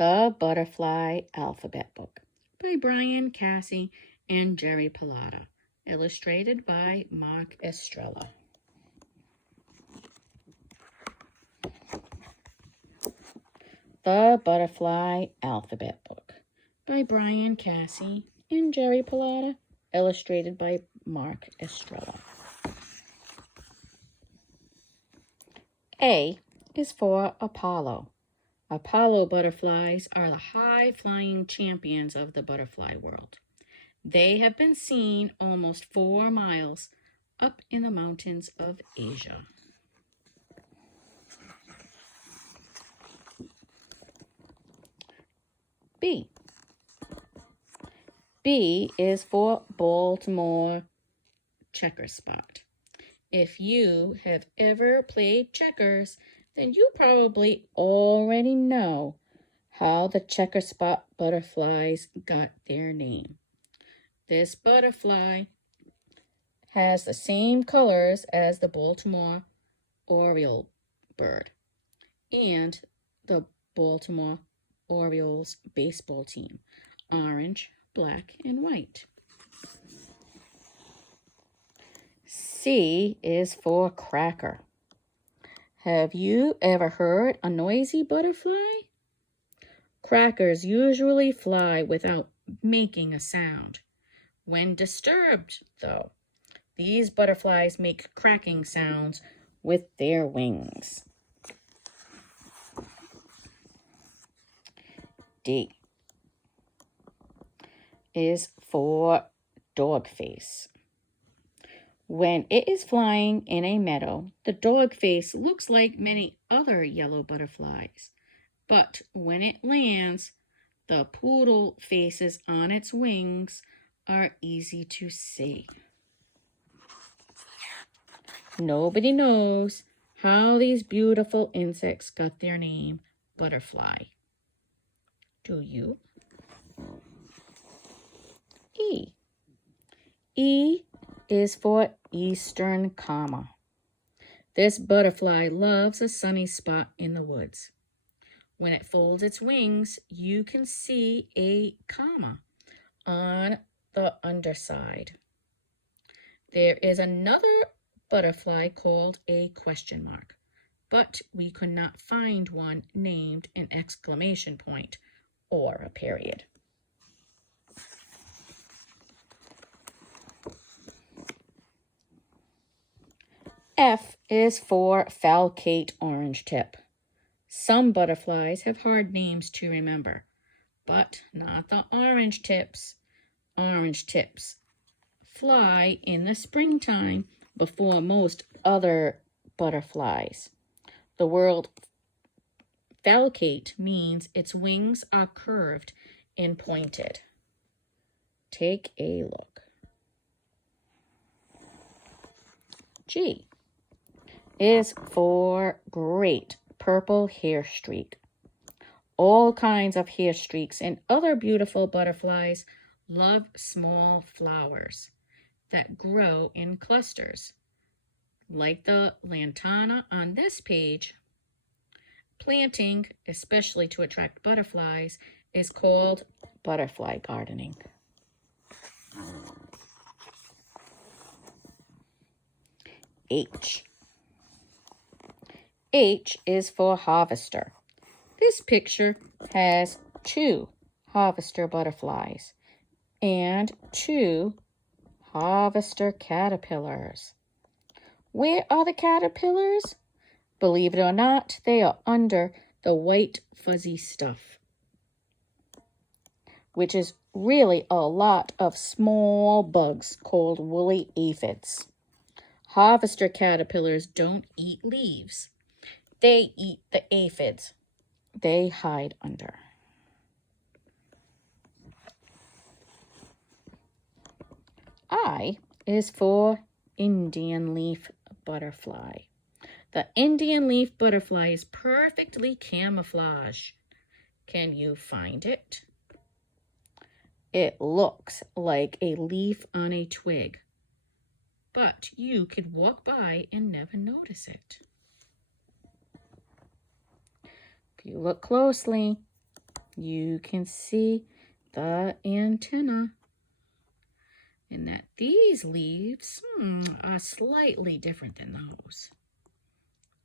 The Butterfly Alphabet Book by Brian Cassie and Jerry Pallotta, illustrated by Mark Estrella. The Butterfly Alphabet Book by Brian Cassie and Jerry Pallotta, illustrated by Mark Estrella. A is for Apollo. Apollo butterflies are the high-flying champions of the butterfly world. They have been seen almost 4 miles up in the mountains of Asia. B. B is for Baltimore checker spot. If you have ever played checkers, then you probably already know how the checker spot butterflies got their name. This butterfly has the same colors as the Baltimore Oriole bird and the Baltimore Orioles baseball team, orange, black, and white. C is for cracker. Have you ever heard a noisy butterfly? Crackers usually fly without making a sound. When disturbed, though, these butterflies make cracking sounds with their wings. D is for dogface. When it is flying in a meadow, the dogface looks like many other yellow butterflies. But when it lands, the poodle faces on its wings are easy to see. Nobody knows how these beautiful insects got their name, butterfly. Do you? E. E is for eastern comma. This butterfly loves a sunny spot in the woods. When it folds its wings, you can see a comma on the underside. There is another butterfly called a question mark, but we could not find one named an exclamation point or a period. F is for falcate orange tip. Some butterflies have hard names to remember, but not the orange tips. Orange tips fly in the springtime before most other butterflies. The word falcate means its wings are curved and pointed. Take a look. G is for great purple hair streak. All kinds of hair streaks and other beautiful butterflies love small flowers that grow in clusters. Like the lantana on this page, planting, especially to attract butterflies, is called butterfly gardening. H. H is for harvester. This picture has 2 harvester butterflies and 2 harvester caterpillars. Where are the caterpillars? Believe it or not, they are under the white fuzzy stuff, which is really a lot of small bugs called woolly aphids. Harvester caterpillars don't eat leaves. They eat the aphids they hide under. I is for Indian leaf butterfly. The Indian leaf butterfly is perfectly camouflaged. Can you find it? It looks like a leaf on a twig, but you could walk by and never notice it. If you look closely, you can see the antenna. And that these leaves are slightly different than those.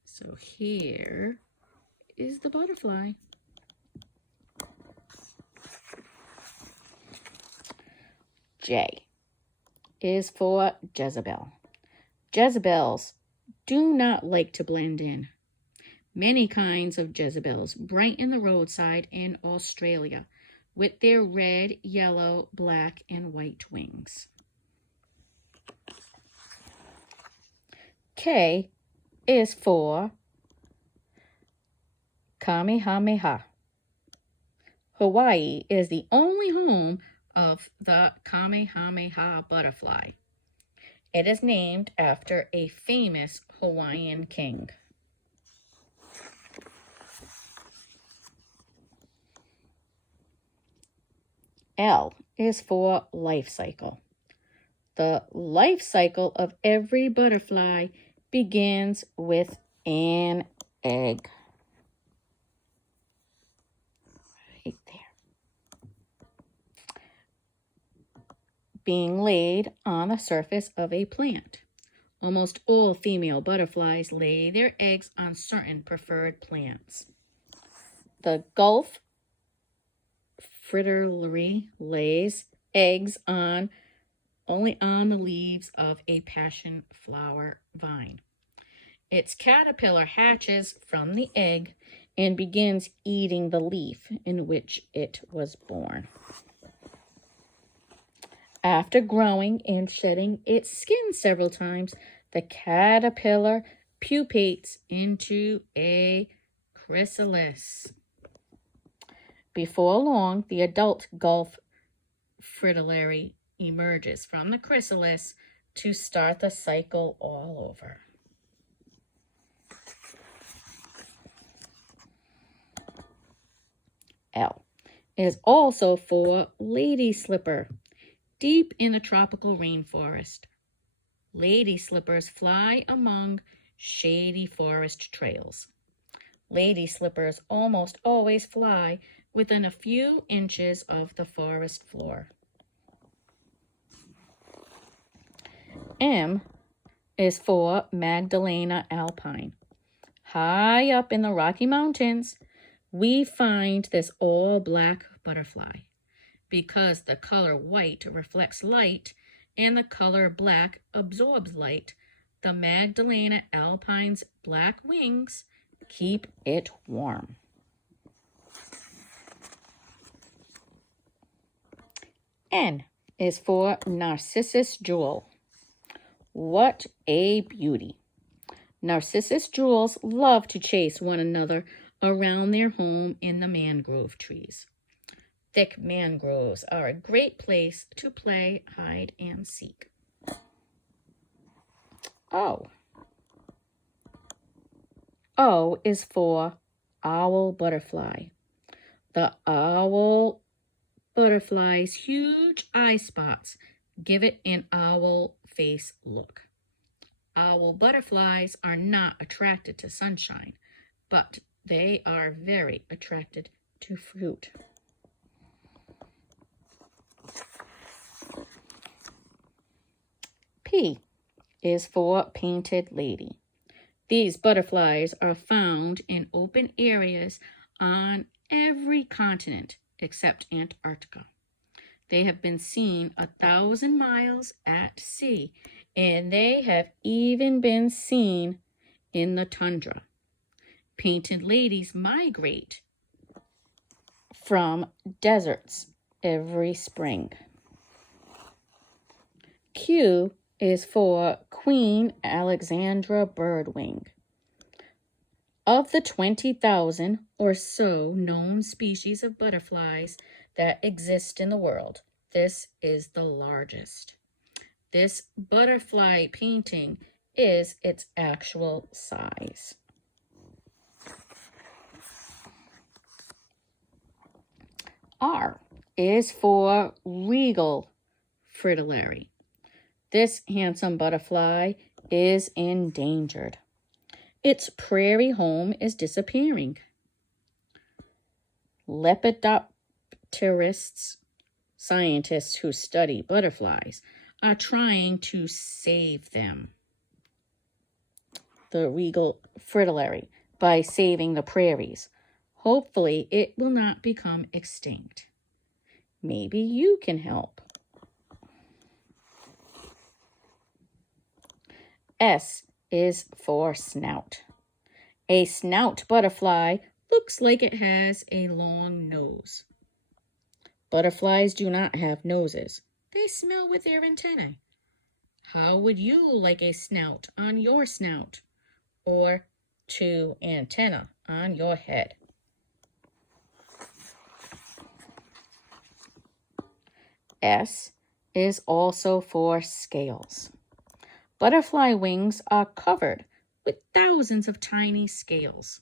So here is the butterfly. J is for Jezebel. Jezebels do not like to blend in. Many kinds of Jezebels brighten the roadside in Australia with their red, yellow, black, and white wings. K is for Kamehameha. Hawaii is the only home of the Kamehameha butterfly. It is named after a famous Hawaiian king. L is for life cycle. The life cycle of every butterfly begins with an egg. Right there. Being laid on the surface of a plant. Almost all female butterflies lay their eggs on certain preferred plants. The Gulf fritillary lays eggs only on the leaves of a passion flower vine. Its caterpillar hatches from the egg and begins eating the leaf in which it was born. After growing and shedding its skin several times, the caterpillar pupates into a chrysalis. Before long, the adult Gulf fritillary emerges from the chrysalis to start the cycle all over. L is also for lady slipper. Deep in the tropical rainforest, lady slippers fly among shady forest trails. Lady slippers almost always fly within a few inches of the forest floor. M is for Magdalena alpine. High up in the Rocky Mountains, we find this all-black butterfly. Because the color white reflects light and the color black absorbs light, the Magdalena alpine's black wings keep it warm. N is for Narcissus jewel. What a beauty! Narcissus jewels love to chase one another around their home in the mangrove trees. Thick mangroves are a great place to play hide and seek. O is for owl butterfly. The owl butterfly's huge eye spots give it an owl face look. Owl butterflies are not attracted to sunshine, but they are very attracted to fruit. P is for painted lady. These butterflies are found in open areas on every continent except Antarctica. They have been seen 1,000 miles at sea, and they have even been seen in the tundra. Painted ladies migrate from deserts every spring. Q is for Queen Alexandra birdwing. Of the 20,000 or so known species of butterflies that exist in the world, this is the largest. This butterfly painting is its actual size. R is for regal fritillary. This handsome butterfly is endangered. Its prairie home is disappearing. Lepidopterists, scientists who study butterflies, are trying to save them. The regal fritillary, by saving the prairies. Hopefully, it will not become extinct. Maybe you can help. S is for snout. A snout butterfly looks like it has a long nose. Butterflies do not have noses. They smell with their antennae. How would you like a snout on your snout? Or 2 antennae on your head? S is also for scales. Butterfly wings are covered with thousands of tiny scales.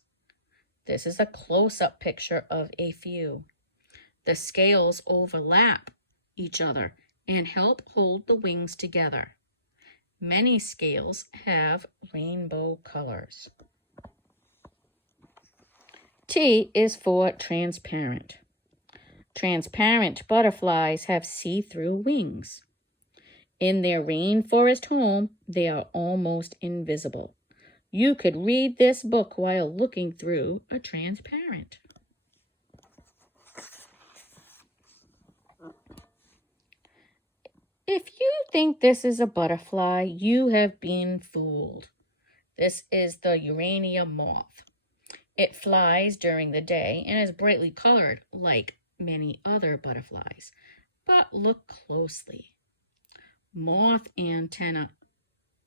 This is a close-up picture of a few. The scales overlap each other and help hold the wings together. Many scales have rainbow colors. T is for transparent. Transparent butterflies have see-through wings. In their rainforest home, they are almost invisible. You could read this book while looking through a transparent. If you think this is a butterfly, you have been fooled. This is the Urania moth. It flies during the day and is brightly colored like many other butterflies. But look closely. Moth antennae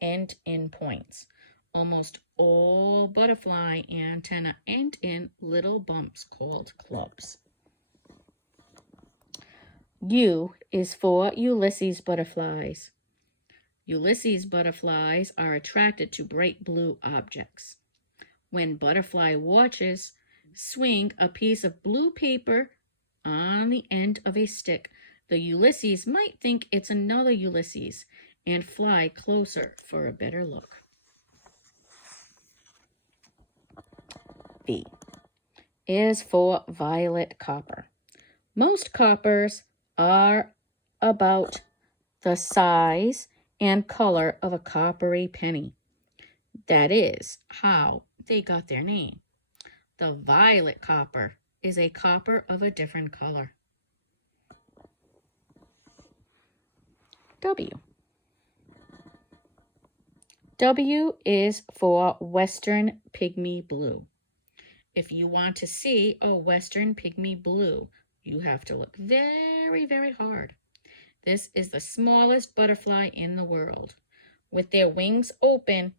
end in points. Almost all butterfly antennae end in little bumps called clubs. U is for Ulysses butterflies. Ulysses butterflies are attracted to bright blue objects. When butterfly watchers swing a piece of blue paper on the end of a stick, the Ulysses might think it's another Ulysses and fly closer for a better look. V is for violet copper. Most coppers are about the size and color of a coppery penny. That is how they got their name. The violet copper is a copper of a different color. W. W is for western pygmy blue. If you want to see a western pygmy blue, you have to look very, very hard. This is the smallest butterfly in the world. With their wings open,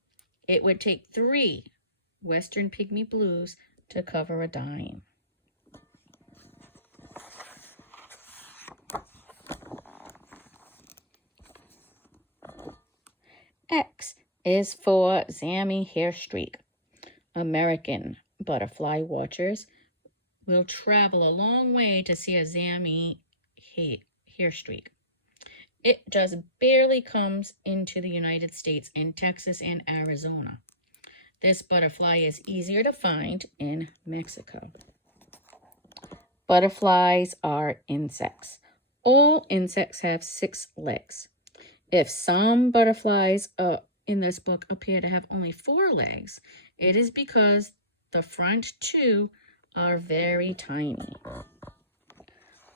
it would take 3 western pygmy blues to cover a dime. X is for Zami hairstreak. American butterfly watchers will travel a long way to see a Zami hairstreak. It just barely comes into the United States in Texas and Arizona. This butterfly is easier to find in Mexico. Butterflies are insects. All insects have 6 legs. If some butterflies in this book appear to have only 4 legs, it is because the front 2 are very tiny.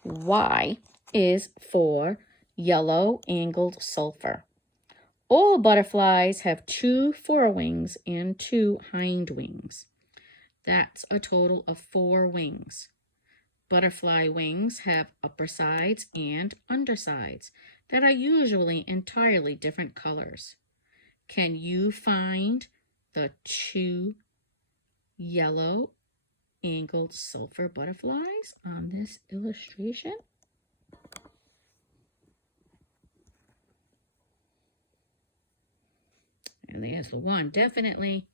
Y is for yellow angled sulfur. All butterflies have 2 forewings and 2 hind wings. That's a total of 4 wings. Butterfly wings have upper sides and undersides that are usually entirely different colors. Can you find the 2 yellow angled sulfur butterflies on this illustration? And there's the one, definitely.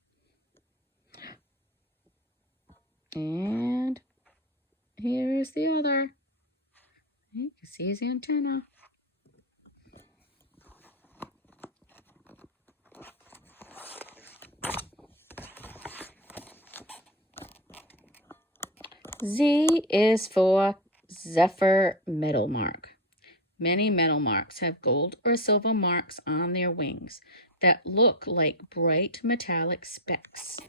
And here is the other. You can see his antenna. Z is for zephyr meadowlark. Many meadowlarks have gold or silver marks on their wings that look like bright metallic specks.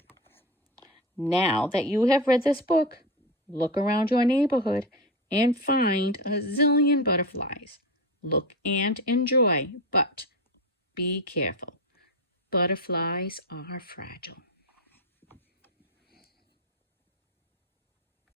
Now that you have read this book, look around your neighborhood and find a zillion butterflies. Look and enjoy, but be careful. Butterflies are fragile.